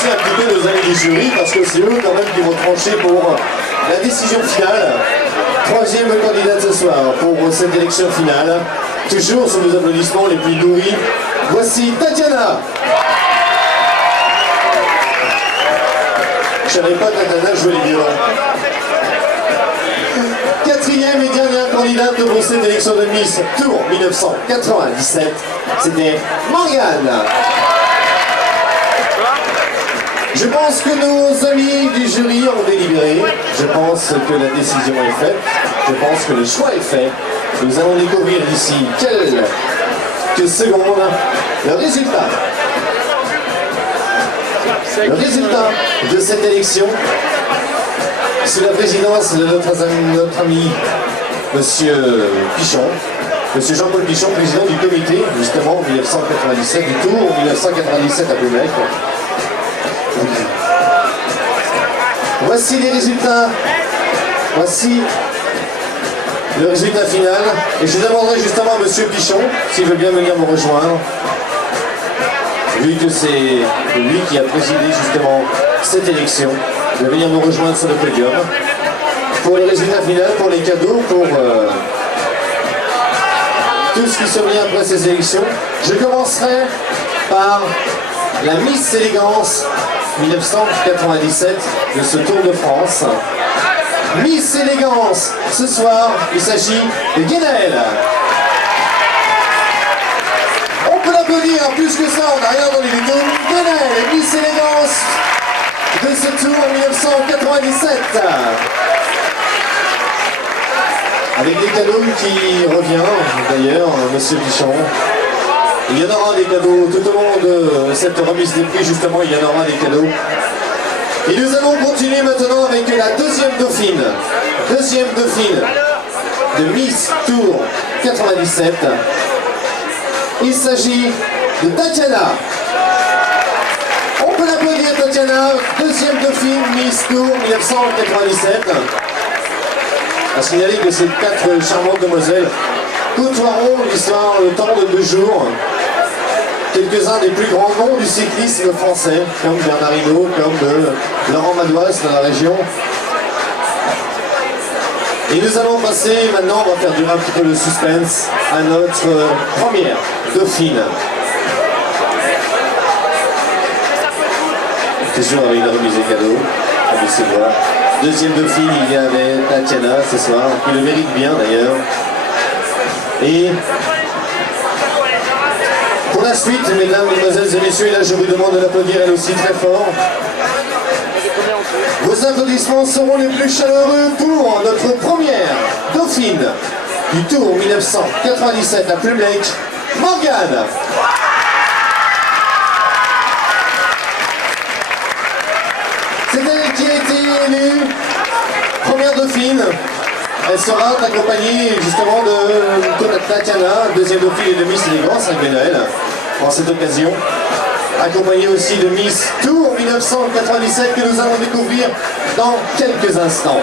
remercier un petit peu nos amis du jury parce que c'est eux quand même qui vont trancher pour la décision finale. Troisième candidate ce soir pour cette élection finale. Toujours sous nos applaudissements les plus nourris. Voici Tatiana. Je savais pas Tatiana jouer les violons. Quatrième et dernière candidate pour cette élection de Miss Tour 1997, c'était Morgane. Je pense que nos amis du jury ont délibéré. Je pense que la décision est faite. Je pense que le choix est fait. Nous allons découvrir d'ici quelques secondes le résultat. Le résultat de cette élection sous la présidence de notre ami Monsieur Pichon, Monsieur Jean-Paul Pichon, président du comité, justement, en 1997, du Tour, en 1997 à Blumec. Voici les résultats. Voici le résultat final. Et je demanderai justement à Monsieur Pichon s'il veut bien venir me rejoindre. Vu que c'est lui qui a présidé justement cette élection, de venir nous rejoindre sur le podium. Pour les résultats finaux, pour les cadeaux, pour tout ce qui se vient après ces élections. Je commencerai par la Miss Élégance 1997 de ce Tour de France. Miss Élégance, ce soir, il s'agit de Guénaël. On peut l'applaudir, plus que ça, on n'a rien dans les vidéos. Guénaël, Miss Élégance de ce Tour en 1997. Avec des cadeaux qui reviennent, d'ailleurs, Monsieur Pichon. Il y en aura des cadeaux tout au long de cette remise des prix, justement, il y en aura des cadeaux. Et nous allons continuer maintenant avec la deuxième dauphine. Deuxième dauphine de Miss Tour 97. Il s'agit de Tatiana. On peut l'applaudir, Tatiana, deuxième dauphine Miss Tour 1997. À signaler que ces quatre charmantes demoiselles côtoieront l'histoire le temps de 2 jours. Quelques-uns des plus grands noms du cyclisme français, comme Bernard Hinault, comme Laurent Madoise dans la région. Et nous allons passer maintenant, on va faire durer un petit peu le suspense, à notre première dauphine. Toujours avec la remise des cadeaux, comme il se voit. Deuxième dauphine, il y avait Tatiana ce soir, qui le mérite bien d'ailleurs. Et pour la suite, mesdames, mesdemoiselles et messieurs, et là je vous demande de l'applaudir elle aussi très fort. Vos applaudissements seront les plus chaleureux pour notre première dauphine du Tour 1997 à Plumlake, Morgane. C'est elle qui a été élue première dauphine. Elle sera accompagnée justement de Tatiana, deuxième dauphine et de Miss Élégance à Guénaël, en cette occasion. Accompagnée aussi de Miss Tour 1997 que nous allons découvrir dans quelques instants.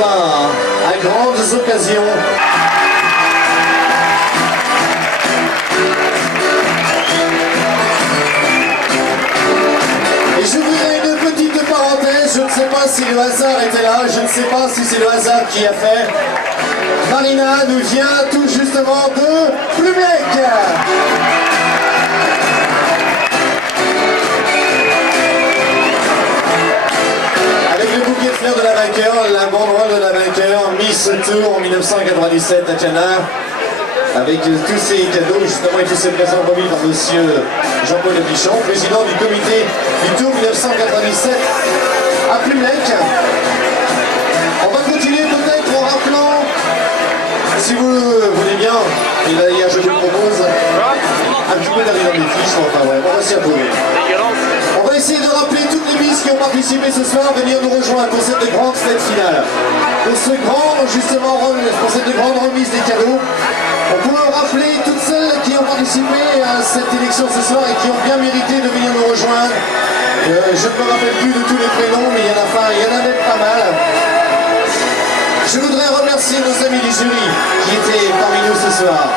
À grandes occasions. Et j'ouvrirai une petite parenthèse, je ne sais pas si le hasard était là, je ne sais pas si c'est le hasard qui a fait. Marina nous vient tout justement de Plumlake. De la vainqueur, la banderole de la vainqueur, Miss Tour en 1997, Tatiana, avec tous ces cadeaux justement et tous ces présents remis par Monsieur Jean-Paul Pichon, président du comité du Tour 1997 à Plumlake. On va continuer peut-être en rappelant, si vous voulez bien, et d'ailleurs je vous propose un petit peu d'aller dans les fiches, enfin ouais, on va s'y retrouver. On va essayer de rappeler toutes les Miss qui ont participé ce soir à venir nous rejoindre pour cette grande fête finale. pour cette grande remise des cadeaux. On peut rappeler toutes celles qui ont participé à cette élection ce soir et qui ont bien mérité de venir nous rejoindre. Je ne me rappelle plus de tous les prénoms, mais il y en a même pas mal. Je voudrais remercier nos amis du jury qui étaient parmi nous ce soir.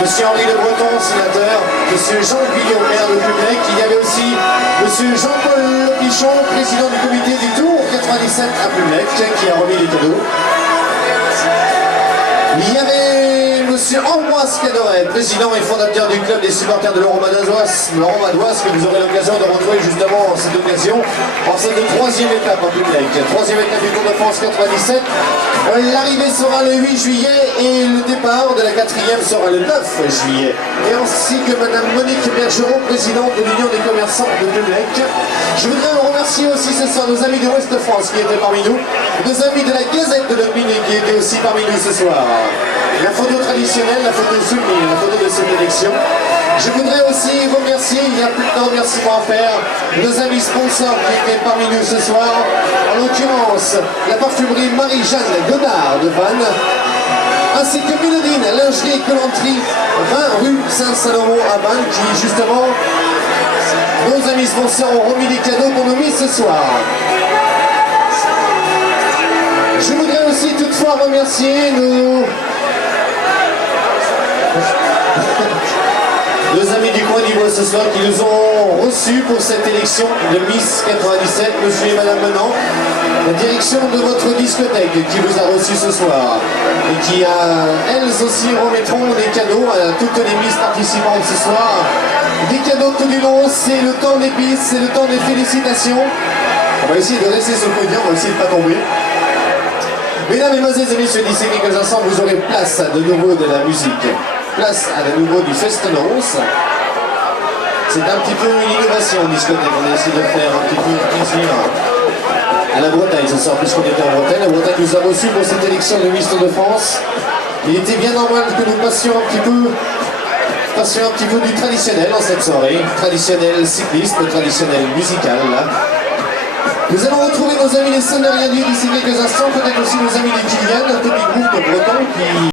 Monsieur Henri Le Breton, sénateur, Monsieur Jean Guillaume, maire de Public. Il y avait aussi Monsieur Jean-Paul Pichon, président du comité du Tour 97 à Public, qui a remis les cadeaux. Il y avait Monsieur Ambroise Cadoret, président et fondateur du club des supporters de Laurent Madoise, que vous aurez l'occasion de retrouver justement en cette occasion, en cette troisième étape en Public. Troisième étape du Tour de France 97. L'arrivée sera le 8 juillet et le départ de la quatrième sera le 9 juillet. Et ainsi que Madame Monique Bergeron, présidente de l'Union des commerçants de Public. Je voudrais remercier aussi ce soir nos amis de l'Ouest de France qui étaient parmi nous, nos amis de la Gazette de l'Opinion qui étaient aussi parmi nous ce soir. La photo traditionnelle, la photo souvenir, la photo de cette élection. Je voudrais aussi remercier, il y a plus de remerciements à faire, nos amis sponsors qui étaient parmi nous ce soir. En l'occurrence, la parfumerie Marie-Jeanne Godard de Vannes, ainsi que Mélodine, lingerie et collanterie, 20 rue Saint-Salomon à Vannes, qui justement, nos amis sponsors ont remis des cadeaux pour nous mis ce soir. Je voudrais aussi toutefois remercier nos amis du coin d'Ivoire ce soir qui nous ont reçus pour cette élection de Miss 97, monsieur et madame Menant, la direction de votre discothèque qui vous a reçus ce soir et qui, elles aussi, remettront des cadeaux à toutes les Miss participantes ce soir. Des cadeaux tout du long, c'est le temps des pistes, c'est le temps des félicitations. On va essayer de rester sur le podium, on va essayer de ne pas tomber. Mesdames et messieurs, d'ici quelques instants, vous aurez place de nouveau de la musique. Place à nouveau du Festenoz. C'est un petit peu une innovation en discothèque. On a essayé de faire un petit peu plaisir à la Bretagne ce soir, puisqu'on était en Bretagne. La Bretagne nous a reçus pour cette élection de Miss de France. Il était bien normal que nous passions un petit peu du traditionnel dans cette soirée. Traditionnel cycliste, traditionnel musical. Là. Nous allons retrouver nos amis les Sonneriens d'ici quelques instants, peut-être aussi nos amis les Gillian, un petit groupe de Bretons qui...